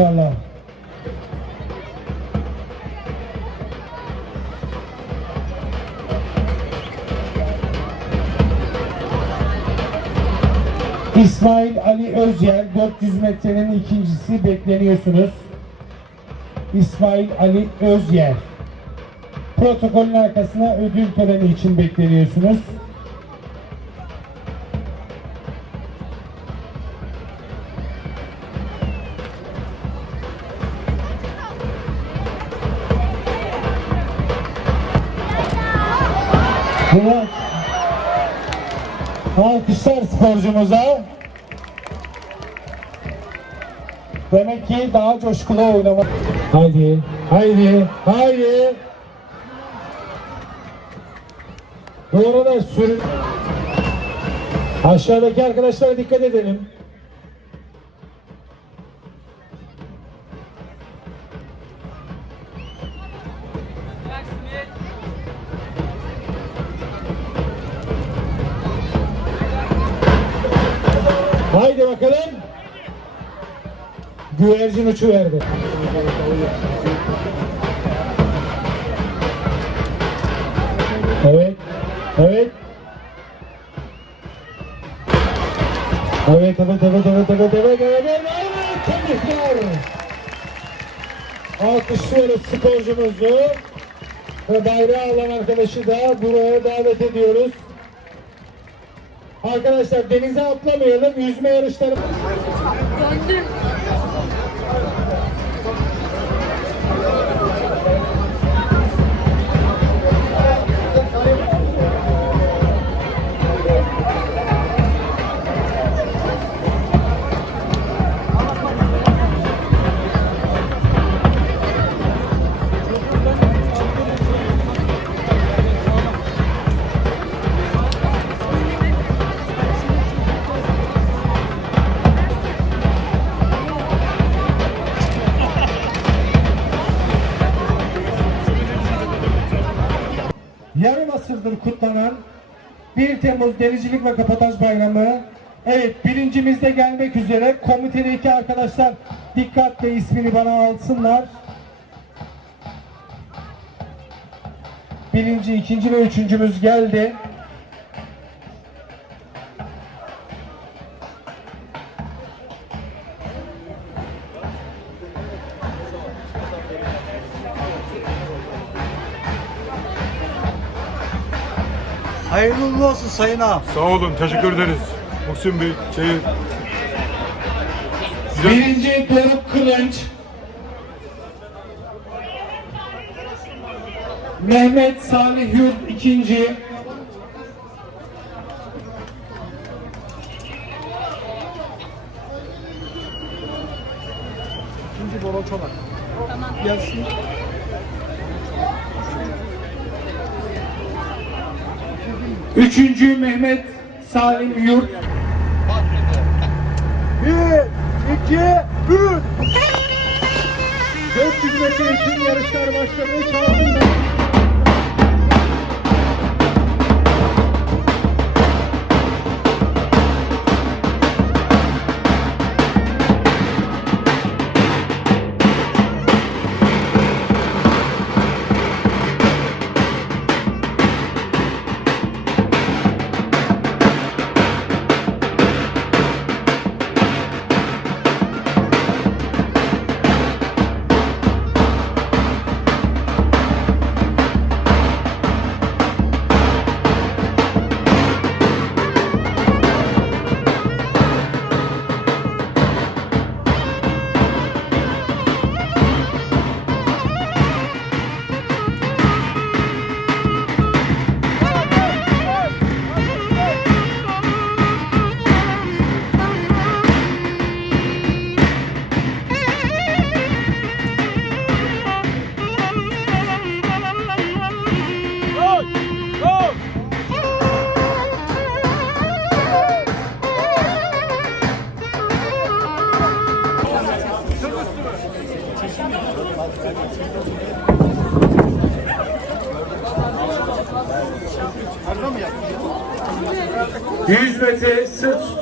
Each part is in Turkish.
İnşallah. İsmail Ali Özyer 400 metrenin ikincisi bekleniyorsunuz. İsmail Ali Özyer. Protokolün arkasına ödül töreni için bekleniyorsunuz. Sporcumuza. Demek ki daha coşkulu oynamak. Haydi, haydi, haydi. Doğru da sürün. Aşağıdaki arkadaşlara dikkat edelim. Bakalım. Güvercin uçu verdi. Evet. Evet. Evet, evet, evet, evet, evet, evet, evet, evet, tebrikler. Alkışlıyoruz sporcumuzu ve bayrağı alan arkadaşı da buraya davet ediyoruz. Arkadaşlar denize atlamayalım, yüzme yarışları... Döndüm. Asırdır kutlanan 1 Temmuz Denizcilik ve Kapataj Bayramı Evet birincimiz de gelmek üzere. Komitedeki arkadaşlar dikkatle ismini bana alsınlar. Birinci, ikinci ve üçüncümüz geldi. Hayırlı uğurlu olsun Sayın Ağam. Sağ olun, teşekkür ederiz. Muhsin Bey, şey, güzel, Birinci Doruk Kılınç. Mehmet Salih Yurt ikinci. İkinci Üçüncü Mehmet Salim Yurt. Bir, iki, üç. 400 metre için yarışlar başladı. Çağırdım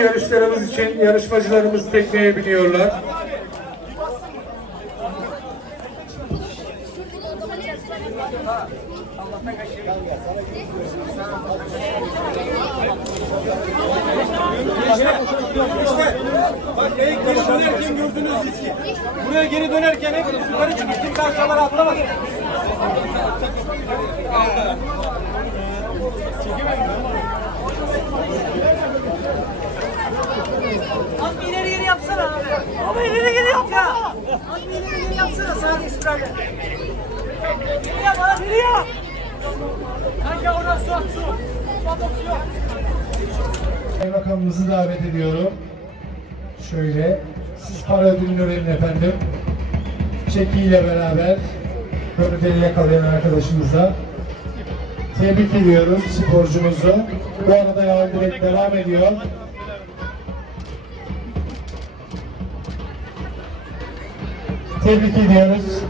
yarışlarımız için yarışmacılarımız tekneye biniyorlar. Bak eğik dönerken gördüğünüz riski. Buraya geri dönerken hep yukarı çıkıp kimse aşağılara atlamaz. Abi. Abi ileri geri yap ya. Az bir ileri geri yapsana sağ üstlerle. Geri yap abi geri yap. Kanka oradan su at su. Su at su. Kaymakamımızı davet ediyorum. Şöyle. Siz para ödülünü verin efendim. Çekiyle beraber komiteli yakalayan arkadaşımıza. Tebrik ediyoruz sporcumuzu. Bu arada direkt devam ediyor. Tebrik ediyoruz.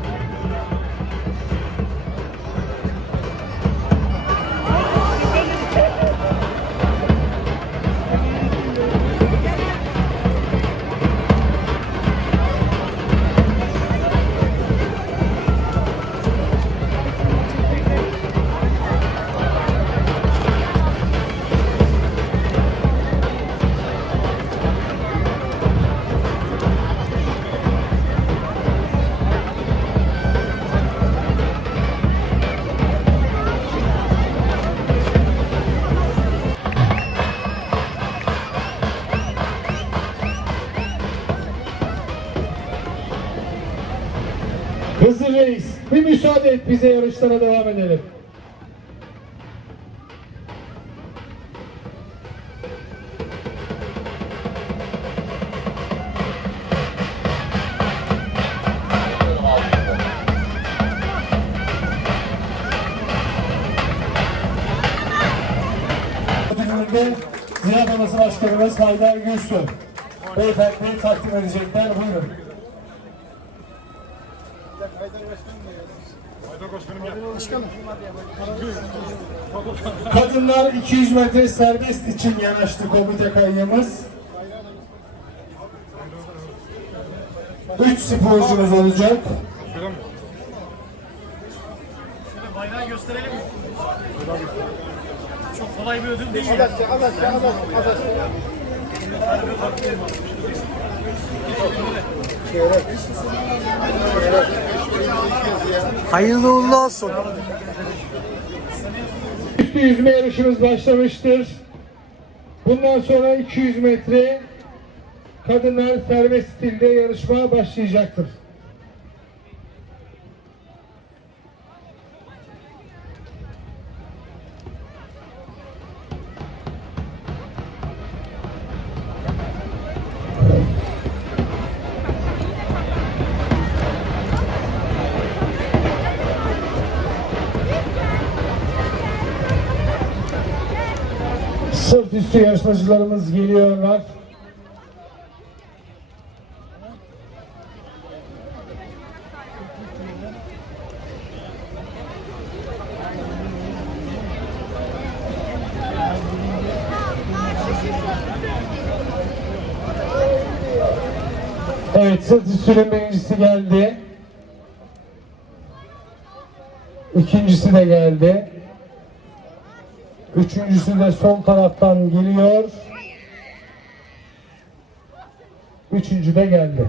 Reis, bir müsaade et bize yarışlara devam edelim. Ödülünde Ziraat Odası Başkanımız Haydar Gülsu. Beyefendi takdim edecekler. Buyurun. Kadınlar 200 metre serbest için yanaştı komite kayyımız. 3 sporcumuz olacak. Bayrağı gösterelim mi? Çok kolay bir ödül değil ya. Hayırlı uğurlu olsun. Üstü yüzme yarışımız başlamıştır. Bundan sonra 200 metre kadınlar serbest stilde yarışma başlayacaktır. Üstü yarışmacılarımız geliyorlar. Evet, sırt üstünün birincisi geldi. İkincisi de geldi. Üçüncüsü de sol taraftan geliyor. Üçüncü de geldi.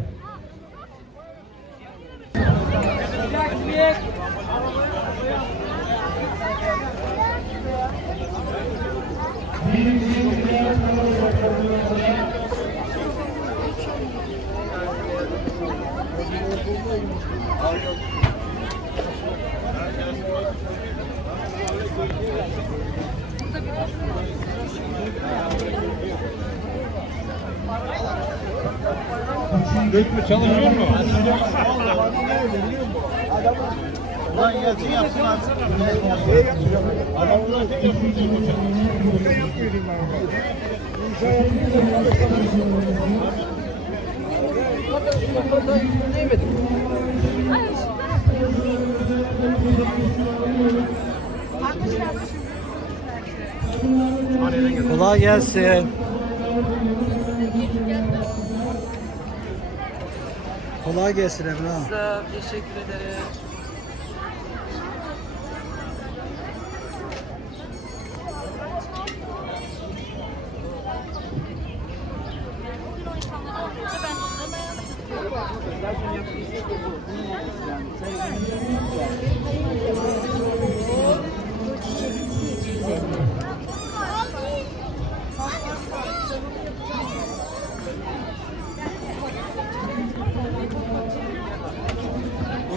Dökme çalışıyor mu? Ulan gelsin yapsın abi. Kolay gelsin. Kolay gelsin Emrah. Sağ teşekkür ederim.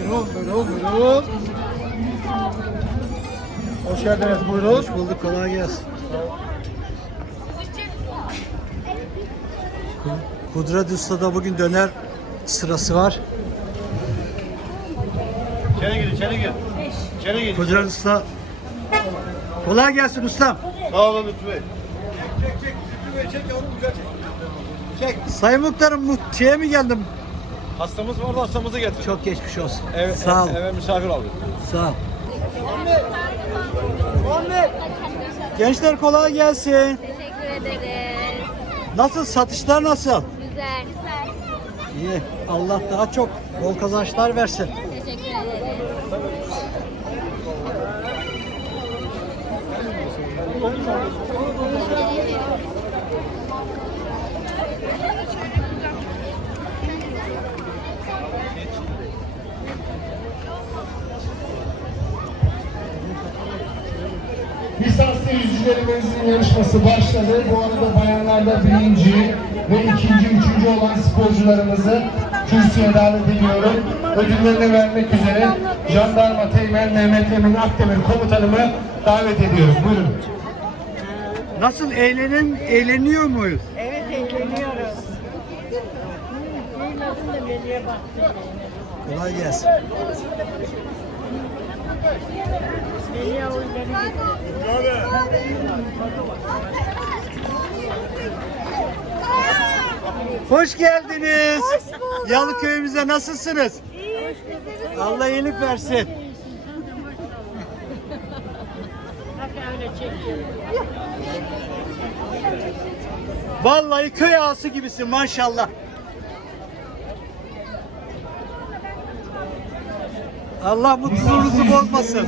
Buyurun, buyurun, buyurun. Hoş geldiniz, buyurun. Hoş bulduk, kolay gelsin. Kudret Usta'da bugün döner sırası var. İçeri gir, içeri gir. İçeri gir. Kudret Usta Kolay gelsin ustam. Sağ olun Lütfü Bey. Çek, çek, çek. Lütfü Bey çek yavrum güzel çek. Çek. Sayın Muhtarım mu- şeye mi geldim? Hastamız vardı, hastamızı getir. Çok geçmiş olsun. Eve, Sağ ol. Eve misafir aldık. Sağ ol. Gençler kolay gelsin. Teşekkür ederiz. Nasıl satışlar nasıl? Güzel. Güzel. İyi. Allah daha çok bol kazançlar versin. Teşekkür ederiz. Yüzücülerimizin yarışması başladı. Bu arada bayanlarda birinci ve ikinci, üçüncü olan sporcularımızı kürsüye davet ediyorum. Ödüllerini vermek üzere Jandarma Teğmen Mehmet Emin Akdemir komutanımı davet ediyorum. Buyurun. Nasıl eğlenin, eğleniyor muyuz? Evet eğleniyoruz. Duymadım da Melih'e baktım. Kolay gelsin. Hoş geldiniz. Yalı köyümüze nasılsınız? Allah iyilik versin. Vallahi köy ağası gibisin maşallah. Allah mutluluğunuzu bozmasın.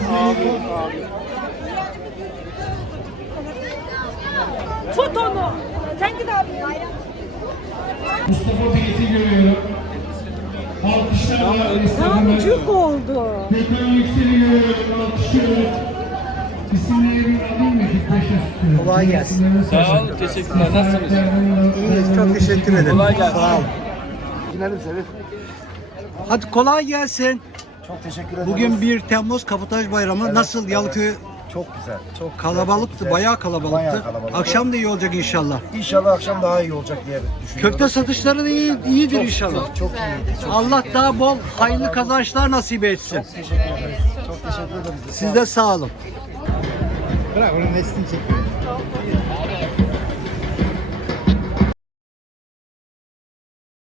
Tut onu. Sen git abi. Mustafa Bey'i görüyorum. Alkışlarla esnafımız. Çok oldu. Gökhan Yüksel'i görüyorum. Alkışlıyoruz. İsimlerini alayım mı? Dikkat üstü. Kolay gelsin. Sağ olun. Teşekkürler. Nasılsınız? İyiyiz, çok teşekkür ederim. Kolay gelsin. Sağ ol. Gidelim Sevil. Hadi kolay gelsin. Çok teşekkür ederim. Bugün 1 Temmuz Kaputaj Bayramı. Nasıl Yalıköy Çok güzel. Çok kalabalıktı, güzel. bayağı kalabalıktı. Bayağı kalabalık. Akşam da iyi olacak inşallah. İnşallah akşam daha iyi olacak diye düşünüyorum. Köfte satışları da iyi, iyidir inşallah. Çok iyi. Çok Allah daha bol hayırlı kazançlar nasip etsin. teşekkür ederiz. Çok teşekkür ederiz. Siz de sağ olun. Bırak onun neslini çek.